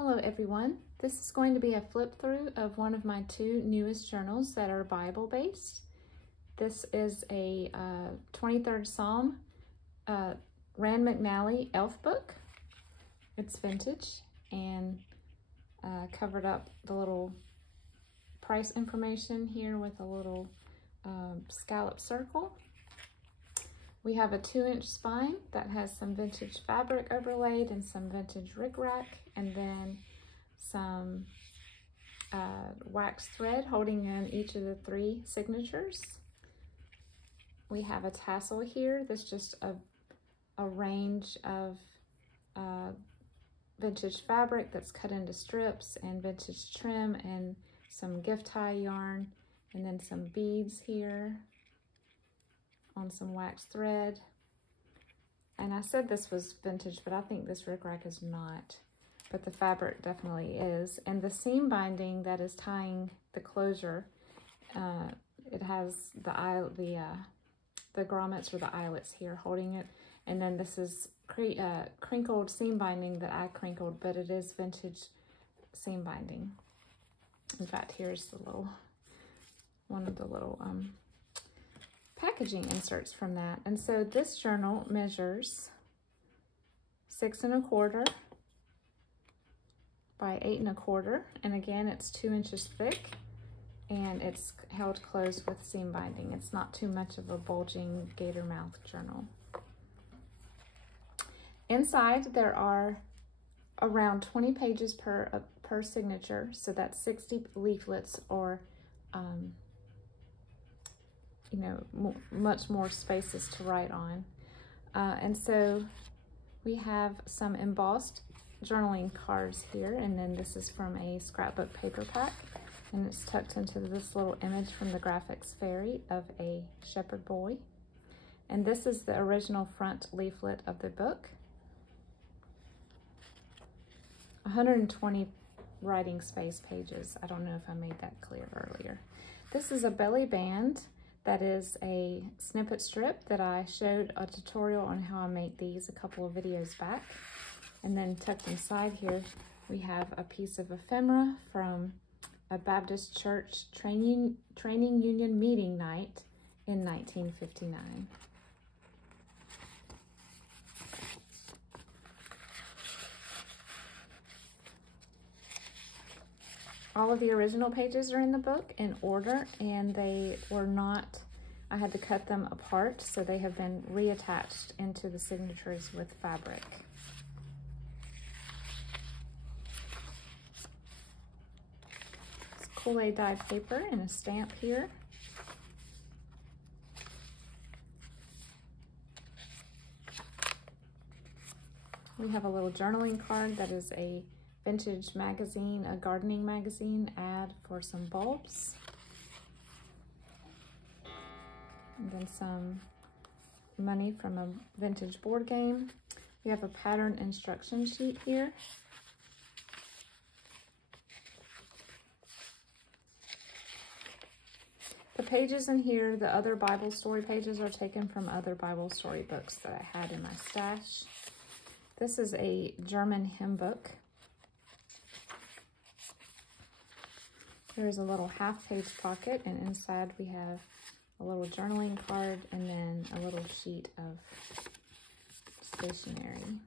Hello everyone. This is going to be a flip through of one of my two newest journals that are Bible based. This is a 23rd Psalm Rand McNally Elf Book. It's vintage and covered up the little price information here with a little scallop circle. We have a 2-inch spine that has some vintage fabric overlaid and some vintage rickrack, and then some wax thread holding in each of the 3 signatures. We have a tassel here that's just a range of vintage fabric that's cut into strips and vintage trim and some gift tie yarn, and then some beads here on some wax thread. And I said this was vintage, but I think this rickrack is not, but the fabric definitely is. And the seam binding that is tying the closure, it has the grommets or the eyelets here holding it. And then this is crinkled seam binding that I crinkled, but it is vintage seam binding. In fact, here's the one of the little packaging inserts from that. And so this journal measures 6 1/4 by 8 1/4, and again it's 2 inches thick, and it's held closed with seam binding. It's not too much of a bulging gator mouth journal. Inside there are around 20 pages per signature, so that's 60 leaflets, or you know, much more spaces to write on. And so we have some embossed journaling cards here, and then this is from a scrapbook paper pack, and it's tucked into this little image from the graphics fairy of a shepherd boy. And this is the original front leaflet of the book. 120 writing space pages. I don't know if I made that clear earlier. This is a belly band. That is a snippet strip that I showed a tutorial on how I make these a couple of videos back. And then tucked inside here, we have a piece of ephemera from a Baptist church training union meeting night in 1959. All of the original pages are in the book in order, and they were not, I had to cut them apart, so they have been reattached into the signatures with fabric. It's Kool-Aid dyed paper and a stamp here. We have a little journaling card that is a vintage magazine, a gardening magazine ad for some bulbs. And then some money from a vintage board game. We have a pattern instruction sheet here. The pages in here, the other Bible story pages, are taken from other Bible story books that I had in my stash. This is a German hymn book. There's a little half-page pocket, and inside we have a little journaling card and then a little sheet of stationery.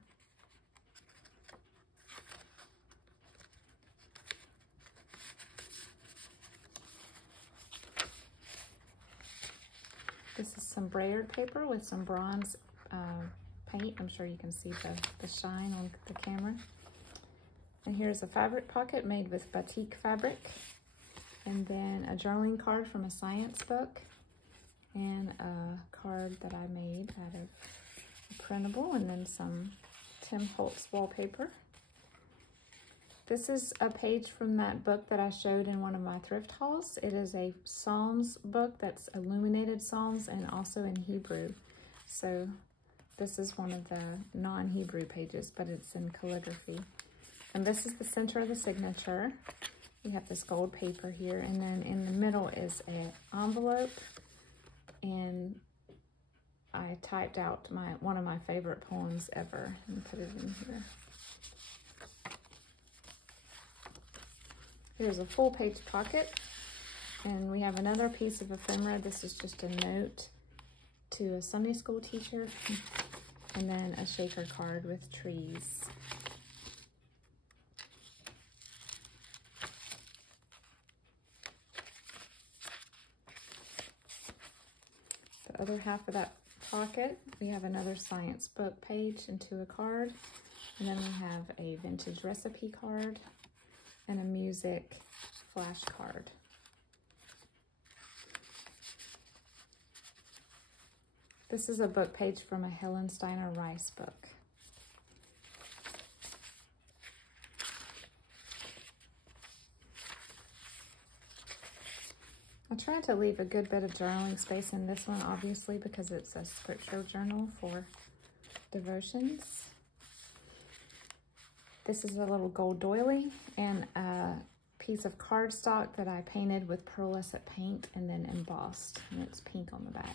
This is some brayer paper with some bronze paint. I'm sure you can see the shine on the camera. And here's a fabric pocket made with batik fabric. And then a journaling card from a science book, and a card that I made out of a printable, and then some Tim Holtz wallpaper. This is a page from that book that I showed in one of my thrift hauls. It is a Psalms book that's illuminated Psalms and also in Hebrew. So this is one of the non-Hebrew pages, but it's in calligraphy. And this is the center of the signature. We have this gold paper here, and then in the middle is an envelope, and I typed out one of my favorite poems ever and put it in here. Here's a full page pocket, and we have another piece of ephemera. This is just a note to a Sunday school teacher, and then a shaker card with trees. The other half of that pocket, we have another science book page into a card, and then we have a vintage recipe card and a music flash card. This is a book page from a Helen Steiner Rice book. I tried to leave a good bit of journaling space in this one, obviously, because it's a scripture journal for devotions. This is a little gold doily and a piece of cardstock that I painted with pearlescent paint and then embossed, and it's pink on the back.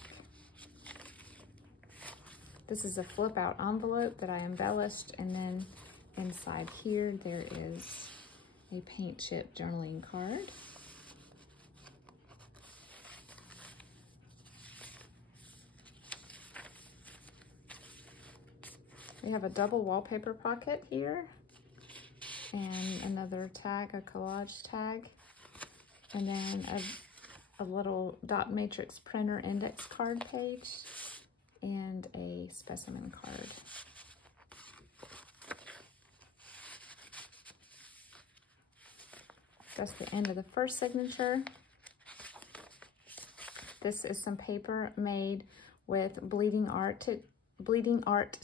This is a flip out envelope that I embellished, and then inside here there is a paint chip journaling card. We have a double wallpaper pocket here, and another tag, a collage tag, and then a little dot matrix printer index card page, and a specimen card. That's the end of the first signature. This is some paper made with bleeding art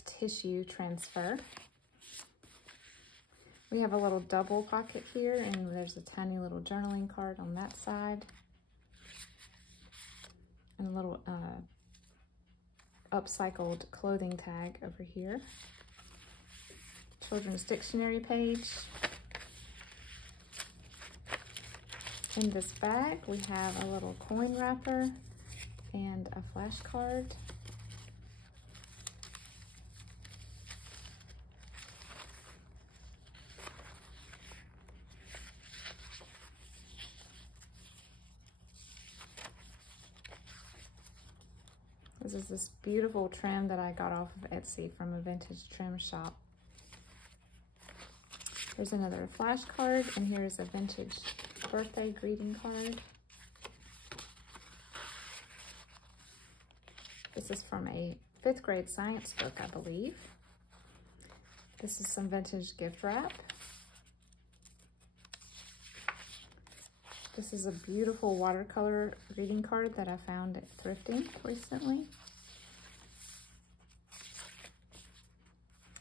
tissue transfer. We have a little double pocket here, and there's a tiny little journaling card on that side, and a little upcycled clothing tag over here. Children's dictionary page. In this bag, we have a little coin wrapper and a flashcard. This is this beautiful trim that I got off of Etsy from a vintage trim shop. There's another flashcard, and here's a vintage birthday greeting card. This is from a 5th grade science book, I believe. This is some vintage gift wrap. This is a beautiful watercolor greeting card that I found at thrifting recently.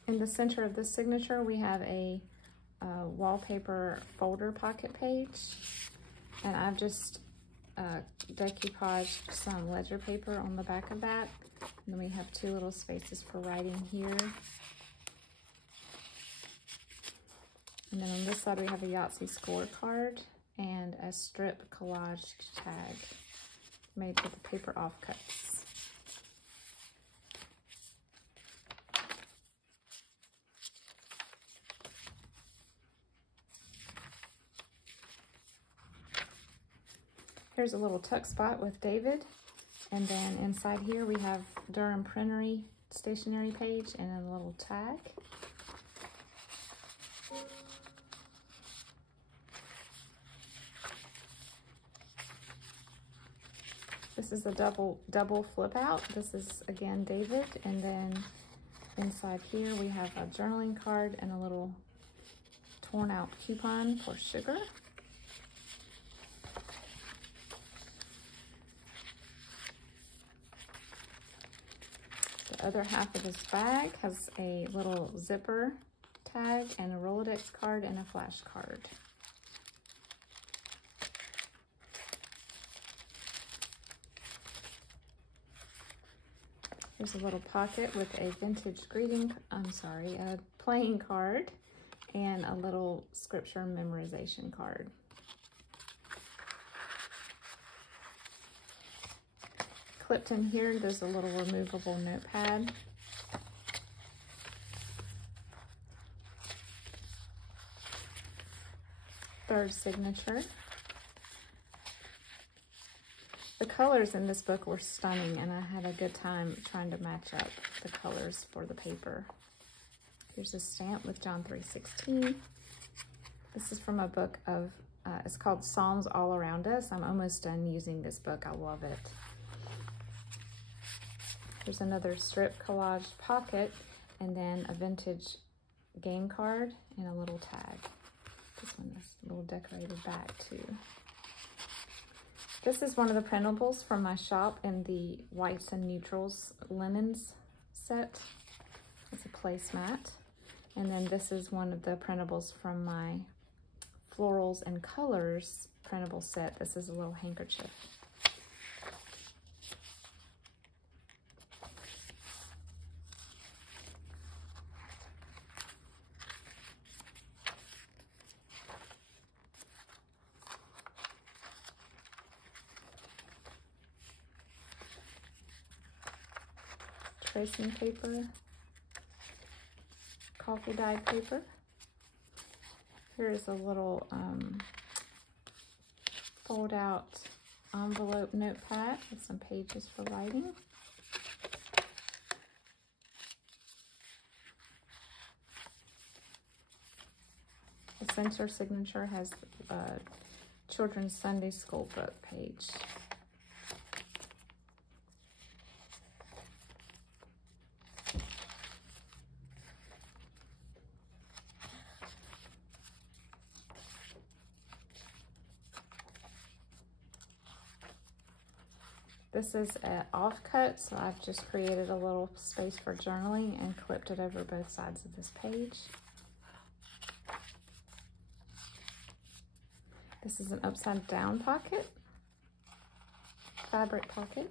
In the center of this signature, we have a wallpaper folder pocket page, and I've just decoupaged some ledger paper on the back of that. And then we have 2 little spaces for writing here. And then on this side, we have a Yahtzee scorecard and a strip collaged tag made with the paper offcuts. Here's a little tuck spot with David, and then inside here we have Durham Printery stationery page and a little tag. This is a double flip out. This is again David, and then inside here we have a journaling card and a little torn out coupon for sugar. The other half of this bag has a little zipper tag and a Rolodex card and a flash card. There's a little pocket with a vintage a playing card and a little scripture memorization card. Clipped in here, there's a little removable notepad. third signature. The colors in this book were stunning, and I had a good time trying to match up the colors for the paper. Here's a stamp with John 3:16. This is from a book of, it's called Psalms All Around Us. I'm almost done using this book. I love it. There's another strip collage pocket, and then a vintage game card and a little tag. This one is a little decorated back too. This is one of the printables from my shop in the whites and neutrals linens set. It's a placemat. And then this is one of the printables from my florals and colors printable set. This is a little handkerchief. Tracing paper, coffee dyed paper. Here's a little fold out envelope notepad with some pages for writing. The center signature has a children's Sunday school book page. This is an offcut, so I've just created a little space for journaling and clipped it over both sides of this page. This is an upside down pocket, fabric pocket.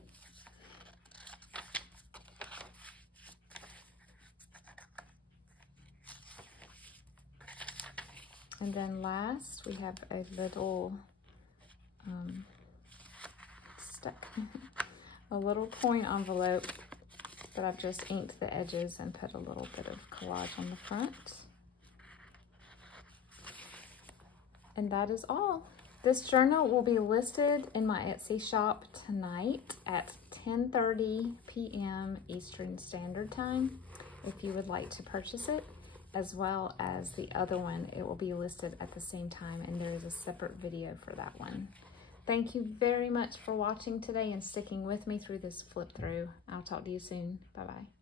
And then last, we have a little a little coin envelope that I've just inked the edges and put a little bit of collage on the front. And that is all. This journal will be listed in my Etsy shop tonight at 10:30 p.m. Eastern Standard Time if you would like to purchase it, as well as the other one. It will be listed at the same time, and there is a separate video for that one. Thank you very much for watching today and sticking with me through this flip through. I'll talk to you soon. Bye-bye.